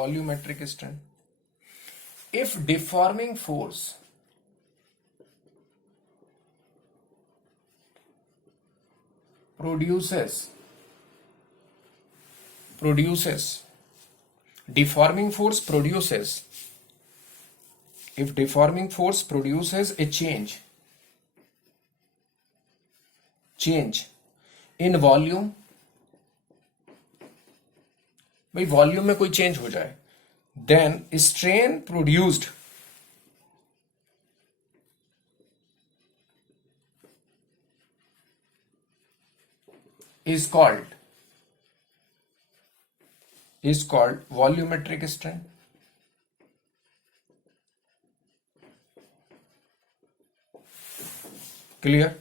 volumetric strain. If deforming force produces deforming force produces, if deforming force produces a change in volume, भाई volume में कोई change हो जाए, then strain produced is called volumetric strain. Clear?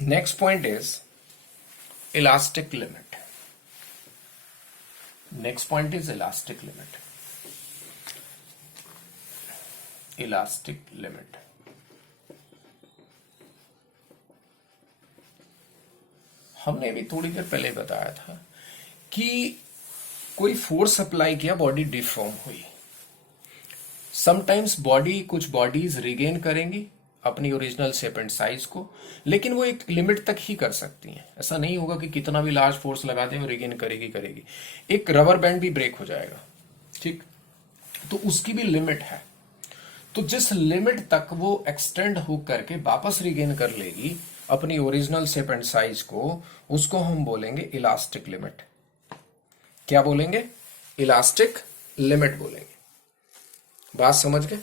Next point is elastic limit. Next point is elastic limit. Elastic limit. हमने भी थोड़ी देर पहले बताया था कि कोई फोर्स अप्लाई किया, बॉडी डिफॉर्म हुई. समटाइम्स कुछ बॉडीज रिगेन करेंगी अपनी ओरिजिनल शेप एंड साइज को, लेकिन वो एक लिमिट तक ही कर सकती हैं. ऐसा नहीं होगा कि कितना भी लार्ज फोर्स लगा दें वो रिगेन करेगी. एक रबर बैंड भी ब्रेक हो जाएगा, ठीक, तो उसकी भी लिमिट है. तो जिस लिमिट तक वो एक्सटेंड हो करके वापस रिगेन कर लेगी अपनी ओरिजिनल शेप एंड साइज को, उसको हम बोलेंगे इलास्टिक लिमिट. क्या बोलेंगे? इलास्टिक लिमिट बोलेंगे. बात समझ गए?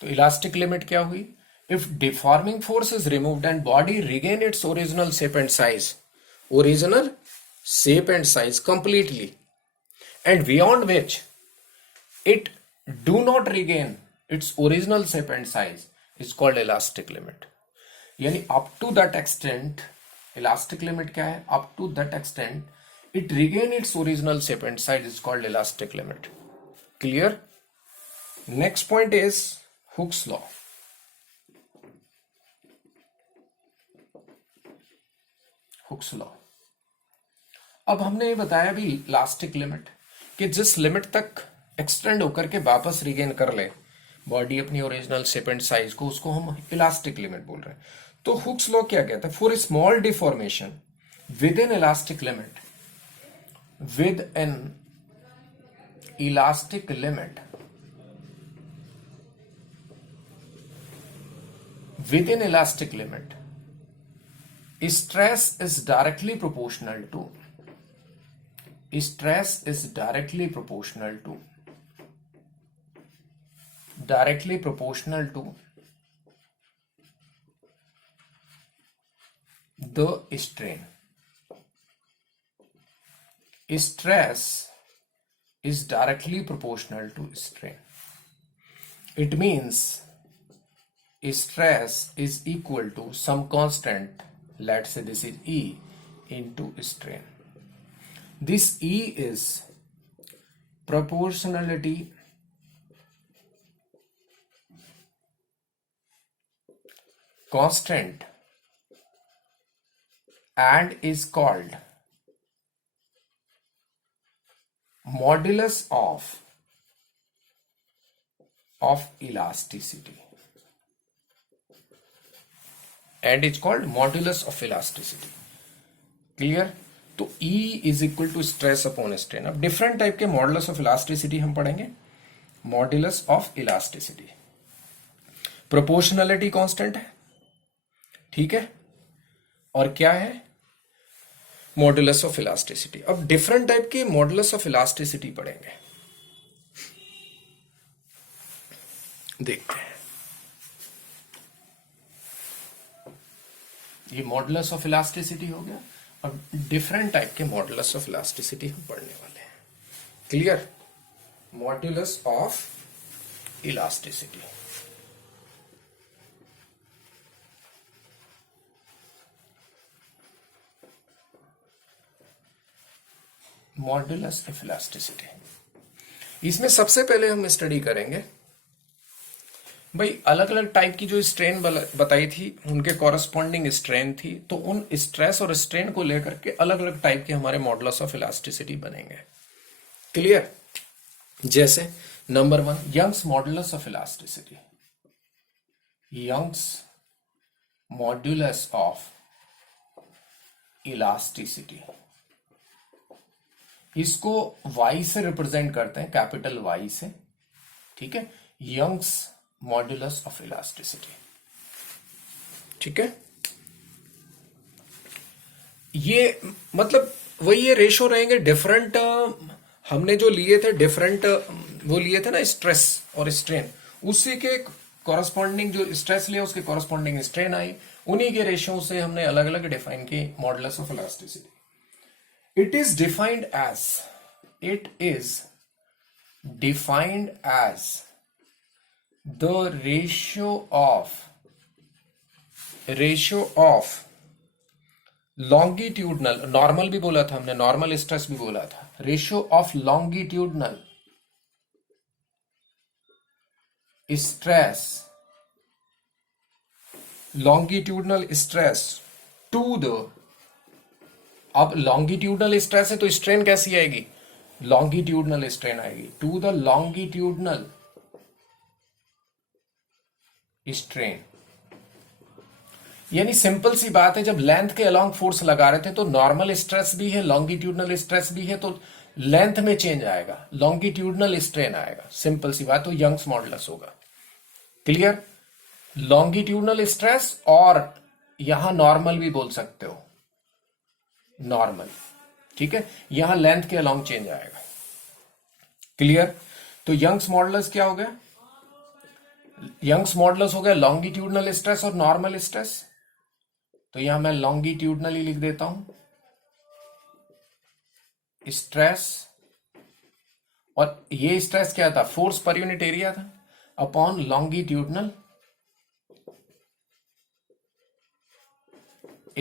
तो इलास्टिक लिमिट क्या हुई? If deforming force is removed and body regain its original shape and size completely, and beyond which it do not regain its original shape and size is called elastic limit. यानी up to that extent, elastic limit क्या है? Up to that extent it regain its original shape and size is called elastic limit. Clear? Next point is Hooke's law. Hooke's law. अब हमने ये बताया भी elastic limit कि जिस limit तक एक्सटेंड होकर के वापस रिगेन कर ले बॉडी अपनी ओरिजिनल शेप एंड साइज को, उसको हम इलास्टिक लिमिट बोल रहे हैं. तो हुक्स लॉ क्या कहता है? For a small deformation with N elastic limit, stress is directly proportional to the strain. Stress is directly proportional to strain. It means stress is equal to some constant, let's say this is E, into strain. This E is proportionality constant and is called modulus of elasticity, and it's called modulus of elasticity. Clear? तो E is equal to stress upon strain. अब different type के modulus of elasticity हम पढ़ेंगे. Modulus of elasticity, proportionality constant है, ठीक है, और क्या है? Modulus of elasticity. अब डिफरेंट टाइप के मॉडुलस ऑफ इलास्टिसिटी पढ़ेंगे. देखते हैं. ये मॉडुलस ऑफ इलास्टिसिटी हो गया. अब डिफरेंट टाइप के मॉडुलस ऑफ इलास्टिसिटी हम पढ़ने वाले हैं. Clear? Modulus of elasticity. Modulus of elasticity, इसमें सबसे पहले हम स्टडी करेंगे भाई अलग अलग टाइप की जो स्ट्रेन बताई थी उनके कॉरस्पॉन्डिंग स्ट्रेन थी, तो उन स्ट्रेस और स्ट्रेन को लेकर के अलग अलग टाइप के हमारे मॉडुलस ऑफ इलास्टिसिटी बनेंगे। क्लियर? जैसे number 1 Young's modulus of elasticity. Young's modulus of elasticity, इसको y से रिप्रेजेंट करते हैं, कैपिटल Y से। ठीक है, यंग्स मॉड्यूलस ऑफ इलास्टिसिटी। ठीक है, ये मतलब वही ये रेशो रहेंगे डिफरेंट। हमने जो लिए थे डिफरेंट, वो लिए थे ना स्ट्रेस और स्ट्रेन, उसी के कॉरस्पॉन्डिंग जो स्ट्रेस लिया उसके कॉरस्पॉन्डिंग स्ट्रेन आई, उन्हीं के रेशियो से हमने अलग अलग डिफाइन की modulus of elasticity. It is defined as the ratio of longitudinal, normal भी बोला था हमने, नॉर्मल स्ट्रेस भी बोला था, ratio of longitudinal stress to the, अब लॉन्गिट्यूडनल स्ट्रेस है तो स्ट्रेन कैसी आएगी, लॉन्गिट्यूडनल स्ट्रेन आएगी, टू द लॉन्गिट्यूडनल स्ट्रेन। यानी सिंपल सी बात है, जब लेंथ के अलोंग फोर्स लगा रहे थे तो नॉर्मल स्ट्रेस भी है, लॉन्गिट्यूडनल स्ट्रेस भी है, तो लेंथ में चेंज आएगा, लॉन्गिट्यूडनल स्ट्रेन आएगा, सिंपल सी बात, तो यंग्स मॉडुलस होगा। क्लियर? लॉन्गिट्यूडनल स्ट्रेस, और यहां नॉर्मल भी बोल सकते हो, नॉर्मल। ठीक है, यहां लेंथ के अलोंग चेंज आएगा। क्लियर? तो यंग्स मॉडुलस क्या हो गया, यंग्स मॉडुलस हो गया लॉन्गिट्यूडनल स्ट्रेस और नॉर्मल स्ट्रेस। तो यहां मैं लॉन्गिट्यूडनल ही लिख देता हूं, स्ट्रेस, और ये स्ट्रेस क्या था, फोर्स पर यूनिट एरिया था, अपॉन लॉन्गिट्यूडनल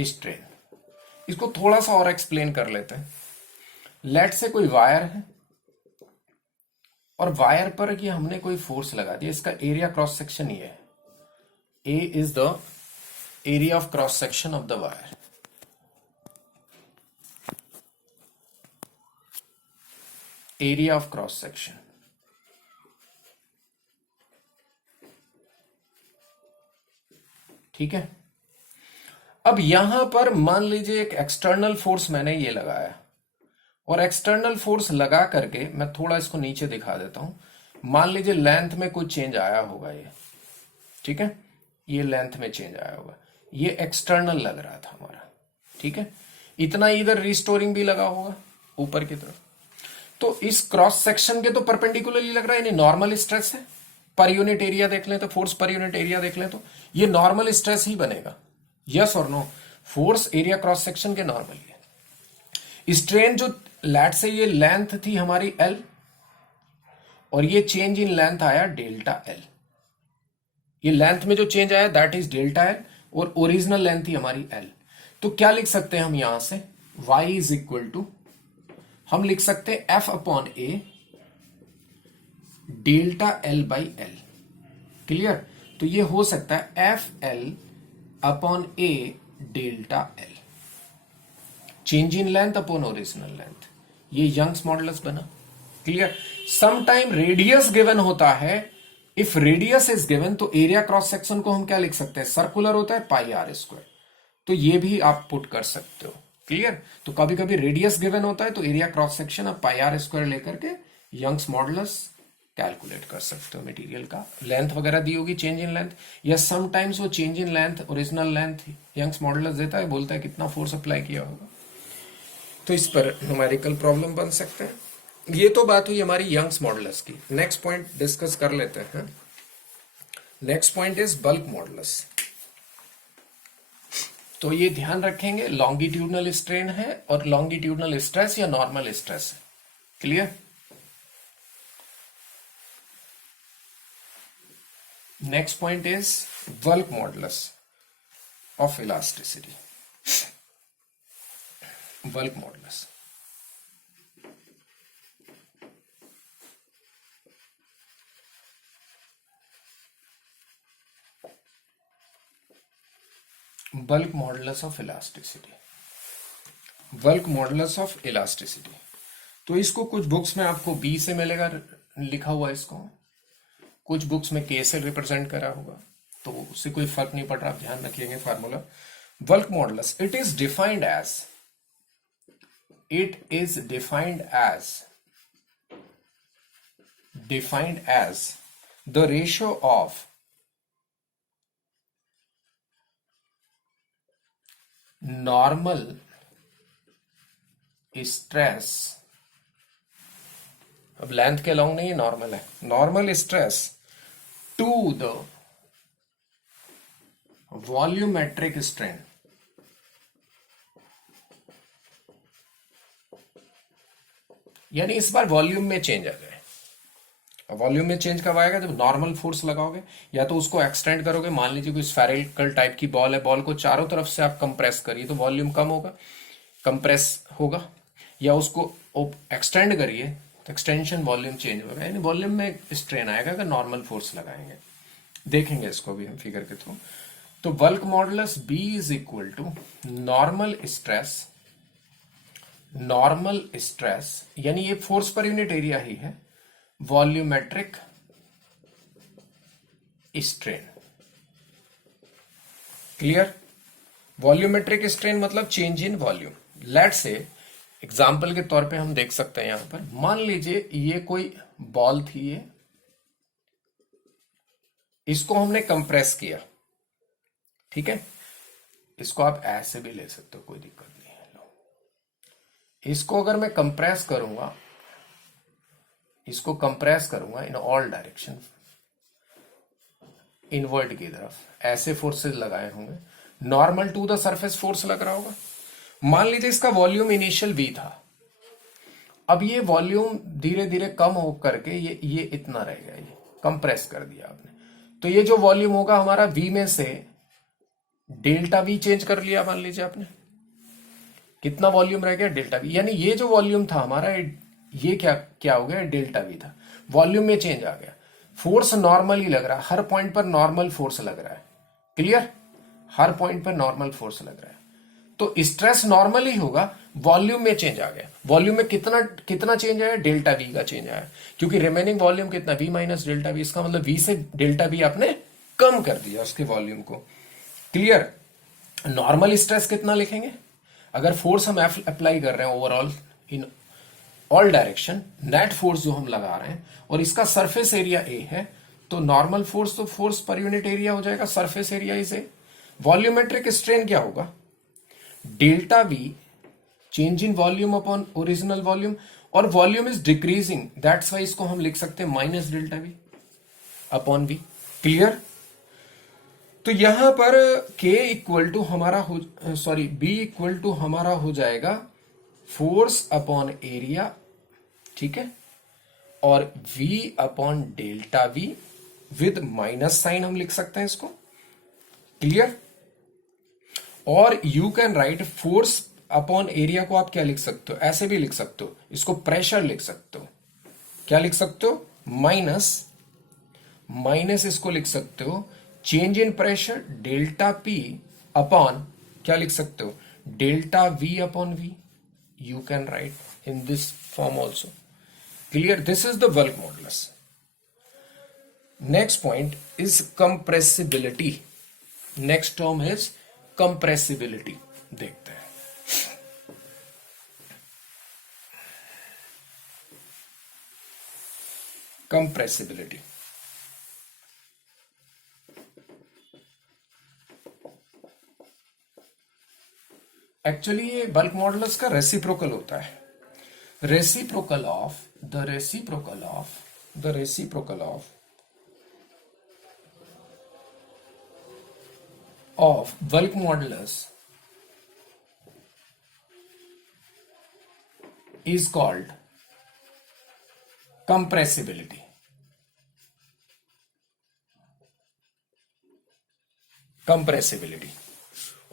स्ट्रेन। इसको थोड़ा सा और एक्सप्लेन कर लेते हैं। लेट से कोई वायर है और वायर पर ये हमने कोई फोर्स लगा दिया, इसका एरिया क्रॉस सेक्शन ये है, A is the area of cross section of the wire. Area of cross section, ठीक है। अब यहां पर मान लीजिए एक एक्सटर्नल फोर्स मैंने ये लगाया, और एक्सटर्नल फोर्स लगा करके मैं थोड़ा इसको नीचे दिखा देता हूं। मान लीजिए लेंथ में कुछ चेंज आया होगा, ये ठीक है, ये लेंथ में चेंज आया होगा, ये एक्सटर्नल लग रहा था हमारा, ठीक है। इतना इधर रिस्टोरिंग भी लगा होगा ऊपर की तरफ, तो इस क्रॉस सेक्शन के तो परपेंडिकुलरली लग रहा है, यानी नॉर्मल स्ट्रेस है। पर यूनिट एरिया देख लें तो, फोर्स पर यूनिट एरिया देख लें तो ये नॉर्मल स्ट्रेस ही बनेगा, यस और no. Force area cross section के नॉर्मल है। स्ट्रेन जो लेट से ये लेंथ थी हमारी L, और ये चेंज इन लेंथ आया डेल्टा L। ये लेंथ में जो चेंज आया दैट इज डेल्टा L, और ओरिजिनल लेंथ थी हमारी L। तो क्या लिख सकते हैं हम यहां से, y इज इक्वल टू, हम लिख सकते हैं F upon A delta L by L। Clear? तो ये हो सकता है FL upon A delta L, change in length upon original length. ये यंग्स मॉडुलस बना। Clear? Some time radius given होता है, इफ रेडियस इज गिवन तो एरिया क्रॉस सेक्शन को हम क्या लिख सकते हैं, सर्कुलर होता है पाई आर स्क्वायर, तो ये भी आप पुट कर सकते हो। क्लियर? तो कभी कभी रेडियस गिवन होता है तो एरिया क्रॉस सेक्शन आप पाई आर स्क्वायर लेकर के यंग्स मॉडुलस कैलकुलेट कर सकते हो। मटेरियल का लेंथ वगैरह दी होगी, चेंज इन लेंथ, या समटाइम्स वो change in length original length Young's modulus देता है, बोलता है कितना फोर्स अप्लाई किया होगा, तो इस पर न्यूमेरिकल प्रॉब्लम बन सकते हैं। ये तो बात हुई हमारी यंग्स मॉडुलस की। नेक्स्ट पॉइंट डिस्कस कर लेते हैं। Next point is bulk modulus. तो ये ध्यान रखेंगे, लॉन्गिट्यूडनल स्ट्रेन है और लॉन्गिट्यूडनल स्ट्रेस या नॉर्मल स्ट्रेस है। Clear? Next point is bulk modulus of elasticity. Bulk modulus, bulk modulus of elasticity, bulk modulus of elasticity. तो इसको कुछ बुक्स में आपको बी से मिलेगा लिखा हुआ, इसको कुछ बुक्स में के से रिप्रेजेंट करा होगा, तो उससे कोई फर्क नहीं पड़ रहा, आप ध्यान रखिएगा formula. Bulk modulus, it is defined as the ratio of normal stress, अब लेंथ के अलॉन्ग नहीं है, नॉर्मल है, normal stress to the volumetric strain. यानी इस बार वॉल्यूम में चेंज आ जाए। वॉल्यूम में चेंज कब आएगा? जब नॉर्मल फोर्स लगाओगे, या तो उसको एक्सटेंड करोगे, मान लीजिए कोई स्फेरिकल टाइप की बॉल है, बॉल को चारों तरफ से आप कंप्रेस करिए तो वॉल्यूम कम होगा, कंप्रेस होगा, या उसको एक्सटेंड करिए तो एक्सटेंशन वॉल्यूम चेंज होगा, यानी वॉल्यूम में स्ट्रेन आएगा अगर नॉर्मल फोर्स लगाएंगे। देखेंगे इसको भी हम फिगर के थ्रू। तो bulk modulus B is equal to normal stress यानी ये फोर्स पर यूनिट एरिया ही है, volumetric strain. Clear? Volumetric strain मतलब change in volume. Let's say example के तौर पे हम देख सकते हैं, यहां पर मान लीजिए ये कोई बॉल थी, ये इसको हमने कंप्रेस किया, ठीक है, इसको आप ऐसे भी ले सकते हो, कोई दिक्कत नहीं है। लो, इसको अगर मैं कंप्रेस करूंगा, इसको कंप्रेस करूंगा इन ऑल डायरेक्शन, इनवर्ट की तरफ, ऐसे फोर्सेस लगाए होंगे, normal to the surface force लग रहा होगा। मान लीजिए इसका वॉल्यूम इनिशियल V था, अब ये वॉल्यूम धीरे धीरे कम हो करके ये इतना रहेगा, ये कंप्रेस कर दिया आपने, तो ये जो वॉल्यूम होगा हमारा V में से डेल्टा V चेंज कर लिया, मान लीजिए आपने, कितना वॉल्यूम रह गया? डेल्टा V, यानी ये जो वॉल्यूम था हमारा, ये क्या हो गया? डेल्टा V था, वॉल्यूम में चेंज आ गया, फोर्स नॉर्मल ही लग रहा है, हर पॉइंट पर नॉर्मल फोर्स लग रहा है। क्लियर? हर पॉइंट पर नॉर्मल फोर्स लग रहा है, तो स्ट्रेस नॉर्मल ही होगा, वॉल्यूम में चेंज आ गया। वॉल्यूम में कितना चेंज आया? डेल्टा V का चेंज आया, क्योंकि रिमेनिंग वॉल्यूम कितना? V माइनस डेल्टा V, इसका मतलब V से डेल्टा V आपने कम कर दिया उसके वॉल्यूम को। क्लियर? नॉर्मल स्ट्रेस कितना लिखेंगे? अगर फोर्स हम अप्लाई कर रहे हैं overall in all direction, net force जो हम लगा रहे हैं, और इसका सरफेस एरिया A है, तो नॉर्मल फोर्स तो फोर्स पर यूनिट एरिया हो जाएगा, surface area is A। Volumetric strain क्या होगा? Delta V change in volume upon original volume, और volume is decreasing, that's why इसको हम लिख सकते हैं minus delta V upon V। क्लियर? तो यहां पर K इक्वल टू हमारा B इक्वल टू हमारा हो जाएगा फोर्स अपॉन एरिया, ठीक है, और V अपॉन delta V with minus sign हम लिख सकते हैं इसको। क्लियर? और you can write force upon area को आप क्या लिख सकते हो? ऐसे भी लिख सकते हो, इसको प्रेशर लिख सकते हो। क्या लिख सकते हो? माइनस इसको लिख सकते हो change in pressure delta P upon क्या लिख सकते हो? Delta V upon V। You can right in this form also. Clear? This is the bulk modulus. Next point is compressibility. Next term is compressibility. देखते हैं। Compressibility, actually ये bulk modulus का reciprocal होता है। Reciprocal of bulk modulus is called compressibility। Compressibility,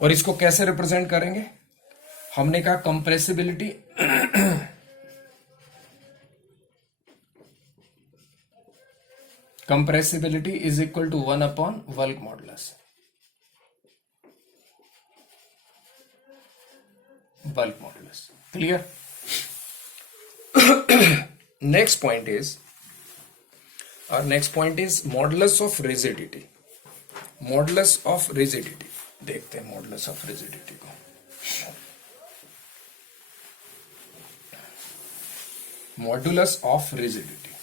और इसको कैसे represent करेंगे? हमने कहा compressibility is equal to 1 upon bulk modulus. bulk modulus. Clear? Next point is, our next point is modulus of rigidity. Modulus of rigidity देखते हैं, modulus of rigidity को. Modulus of rigidity.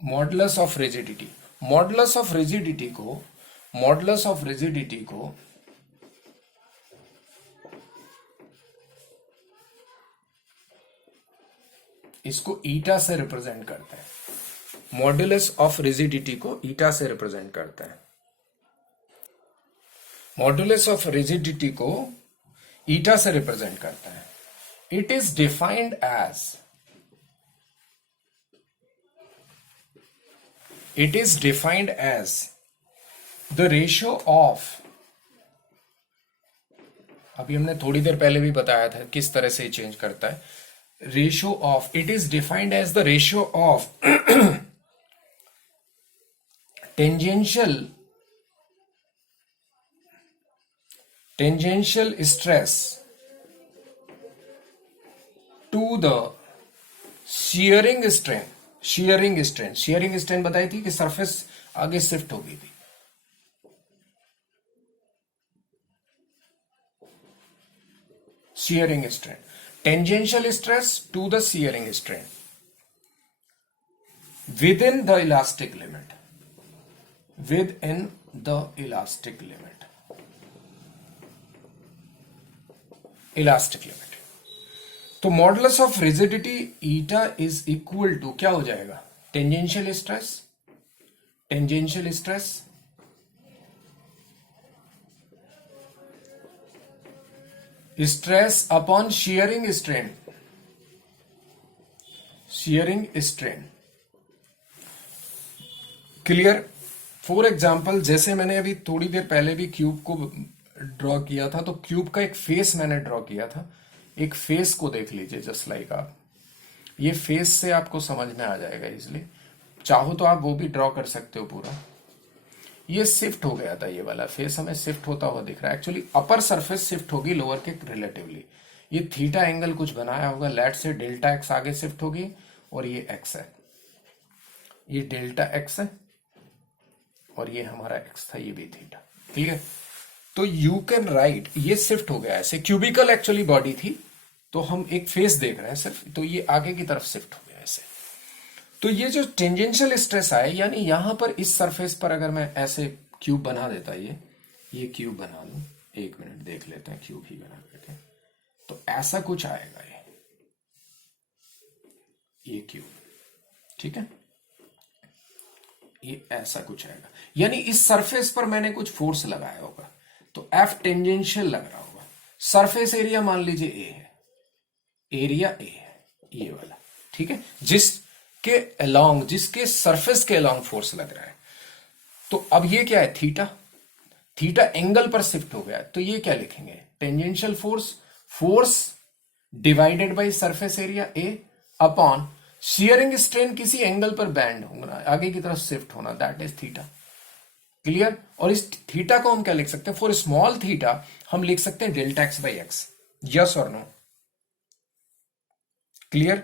Modulus of rigidity. Modulus of rigidity को, modulus of rigidity को इसको ईटा से represent करते हैं. Modulus of rigidity को ईटा से रिप्रेजेंट करते हैं. मॉड्यूलस ऑफ रिजिडिटी को ईटा से रिप्रेजेंट करता है. It is defined as, it is defined as the ratio of, अभी हमने थोड़ी देर पहले भी बताया था किस तरह से चेंज करता है. Ratio of, it is defined as the ratio of tangential stress to the shearing strain. Shearing strain बताई थी कि सरफेस आगे शिफ्ट हो गई थी. Shearing strain, tangential stress to the shearing strain within the elastic limit, within the elastic limit, elastic limit. तो modulus of rigidity eta is equal to क्या हो जाएगा? Tangential stress, tangential stress stress upon shearing strain, shearing strain. Clear? For example, जैसे मैंने अभी थोड़ी देर पहले भी क्यूब को ड्रॉ किया था, तो क्यूब का एक फेस मैंने ड्रॉ किया था. एक फेस को देख लीजिए, जस्ट लाइक आप, ये फेस से आपको समझ में आ जाएगा इजिली. चाहो तो आप वो भी ड्रॉ कर सकते हो पूरा. ये शिफ्ट हो गया था, ये वाला फेस हमें शिफ्ट होता हुआ दिख रहा है. एक्चुअली अपर सरफेस शिफ्ट होगी लोअर के रिलेटिवली. ये थीटा एंगल कुछ बनाया होगा, लेट से डेल्टा एक्स आगे शिफ्ट होगी और ये एक्स है, ये डेल्टा एक्स है और ये हमारा एक्स था, ये भी थीटा. क्लियर? तो यू कैन राइट, ये शिफ्ट हो गया ऐसे. क्यूबिकल एक्चुअली बॉडी थी, तो हम एक फेस देख रहे हैं सिर्फ, तो ये आगे की तरफ शिफ्ट हो गया ऐसे. तो ये जो टेंजेंशियल स्ट्रेस आए, यानी यहां पर इस सरफेस पर अगर मैं ऐसे क्यूब बना देता, ये क्यूब बना लूं, एक मिनट देख लेते हैं क्यूब ही बना करके, तो ऐसा कुछ आएगा ये क्यूब. ठीक है, ये ऐसा कुछ आएगा. यानी इस सरफेस पर मैंने कुछ फोर्स लगाया होगा, तो एफ टेंजेंशियल लग रहा होगा. सरफेस एरिया मान लीजिए ए है, एरिया ए है ये वाला. ठीक है, जिसके अलोंग, जिसके सरफेस के अलोंग फोर्स लग रहा है. तो अब ये क्या है? थीटा. थीटा एंगल पर शिफ्ट हो गया, तो ये क्या लिखेंगे? Tangential force, force divided by surface area A upon shearing strain किसी एंगल पर बैंड होना, आगे की तरफ शिफ्ट होना, दैट इज थीटा. क्लियर? और इस थीटा को हम क्या लिख सकते हैं? फॉर स्मॉल थीटा हम लिख सकते हैं delta x by x. Yes और नो? क्लियर?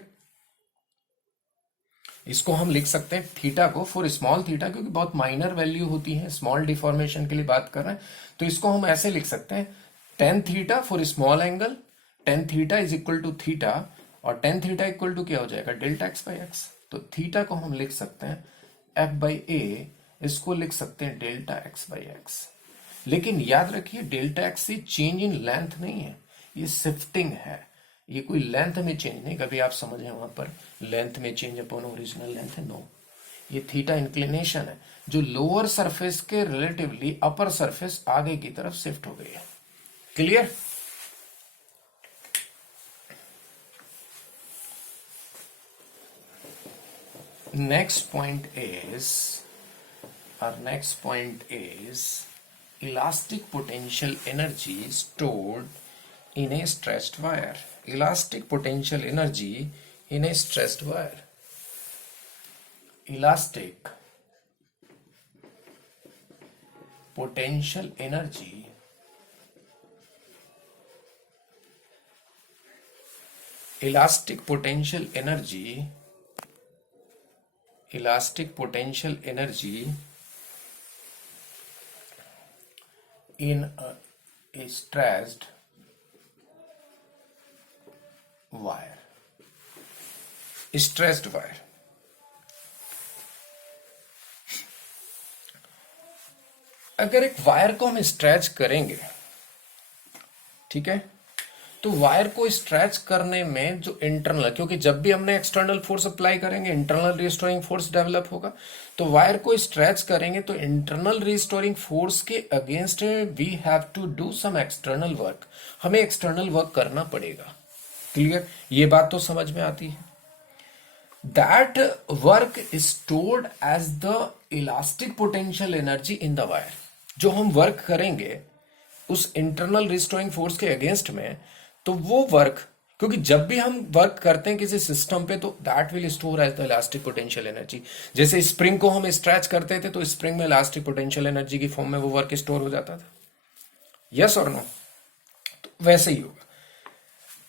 इसको हम लिख सकते हैं थीटा को, फॉर स्मॉल थीटा, क्योंकि बहुत माइनर वैल्यू होती है, स्मॉल डिफॉर्मेशन के लिए बात कर रहे हैं, तो इसको हम ऐसे लिख सकते हैं tan theta for small angle, tan theta is equal to theta, और टेन थीटा इक्वल टू क्या हो जाएगा? Delta x by x. तो थीटा को हम लिख सकते हैं एफ बाई ए, इसको लिख सकते हैं डेल्टा एक्स बाई एक्स. लेकिन याद रखिए डेल्टा एक्स से चेंज इन लेंथ नहीं है, ये शिफ्टिंग है, ये कोई लेंथ में चेंज नहीं. कभी आप समझे वहां पर लेंथ में चेंज अपॉन ओरिजिनल लेंथ है? नो. ये थीटा इंक्लिनेशन है, जो लोअर सरफेस के रिलेटिवली अपर सरफेस आगे की तरफ शिफ्ट हो गई है. Clear? Next point is, our next point is elastic potential energy stored in a stressed wire. Elastic potential energy in a stressed wire. Elastic potential energy elastic potential energy in a stressed wire. अगर एक wire को हम stretch करेंगे, ठीक है, तो wire को stretch करने में जो इंटरनल, क्योंकि जब भी हमने एक्सटर्नल फोर्स अप्लाई करेंगे इंटरनल रिस्टोरिंग फोर्स डेवलप होगा, तो वायर को स्ट्रेच करेंगे तो इंटरनल रिस्टोरिंग फोर्स के against we have to do some external work, हमें एक्सटर्नल वर्क करना पड़ेगा। क्लियर, ये बात तो समझ में आती है। That work is stored as the elastic potential energy in the wire. जो हम वर्क करेंगे उस इंटरनल रिस्टोरिंग फोर्स के अगेंस्ट में, तो वो वर्क, क्योंकि जब भी हम वर्क करते हैं किसी सिस्टम पे, तो that will store as the elastic potential energy. जैसे स्प्रिंग को हम स्ट्रेच करते थे तो स्प्रिंग में इलास्टिक पोटेंशियल एनर्जी की फॉर्म में वो वर्क स्टोर हो जाता था, यस और नो? तो वैसे ही होगा,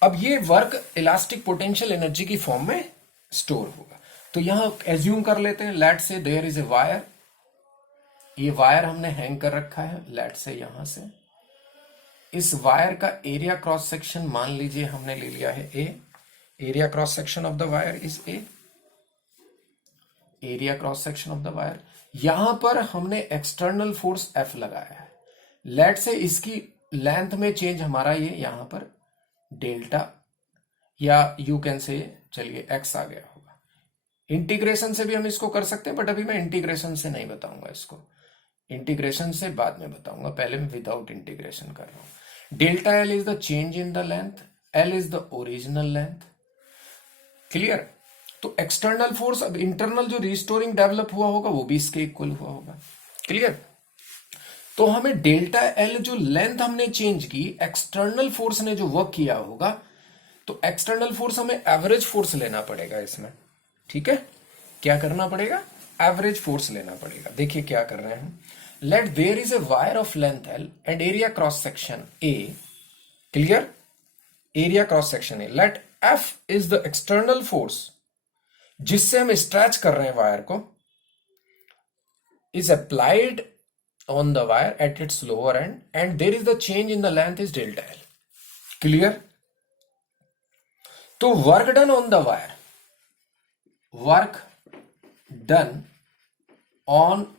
अब ये वर्क इलास्टिक पोटेंशियल एनर्जी की फॉर्म में स्टोर होगा। तो यहां एज्यूम कर लेते हैं, लेट से देयर इज ए वायर, ये वायर हमने हैंग कर रखा है, लेट से यहां से इस वायर का एरिया क्रॉस सेक्शन मान लीजिए हमने ले लिया है A, area cross section of the wire is A, area cross section of the wire. यहां पर हमने एक्सटर्नल फोर्स एफ लगाया है, लेट से इसकी लेंथ में चेंज हमारा ये यहां पर डेल्टा, या यू कैन से चलिए एक्स आ गया होगा। इंटीग्रेशन से भी हम इसको कर सकते हैं, बट अभी मैं इंटीग्रेशन से नहीं बताऊंगा, इसको इंटीग्रेशन से बाद में बताऊंगा, पहले मैं विदाउट इंटीग्रेशन कर रहा हूं। Delta L is the change in the length, L is the original length. Clear? तो एक्सटर्नल फोर्स, अब इंटरनल जो रिस्टोरिंग डेवलप हुआ होगा वो भी इसके इक्वल हुआ होगा। क्लियर? तो हमें डेल्टा एल जो लेंथ हमने चेंज की, एक्सटर्नल फोर्स ने जो वर्क किया होगा, तो एक्सटर्नल फोर्स हमें एवरेज फोर्स लेना पड़ेगा इसमें। ठीक है, क्या करना पड़ेगा? एवरेज फोर्स लेना पड़ेगा। देखिए क्या कर रहे हैं, let there is a wire of length L and area cross section A. Clear? Area cross section A, let F is the external force जिससे हम स्ट्रेच कर रहे हैं वायर को, is applied on the wire at its lower end, and there is the change in the length is delta L. Clear? तो work done on the wire, work done on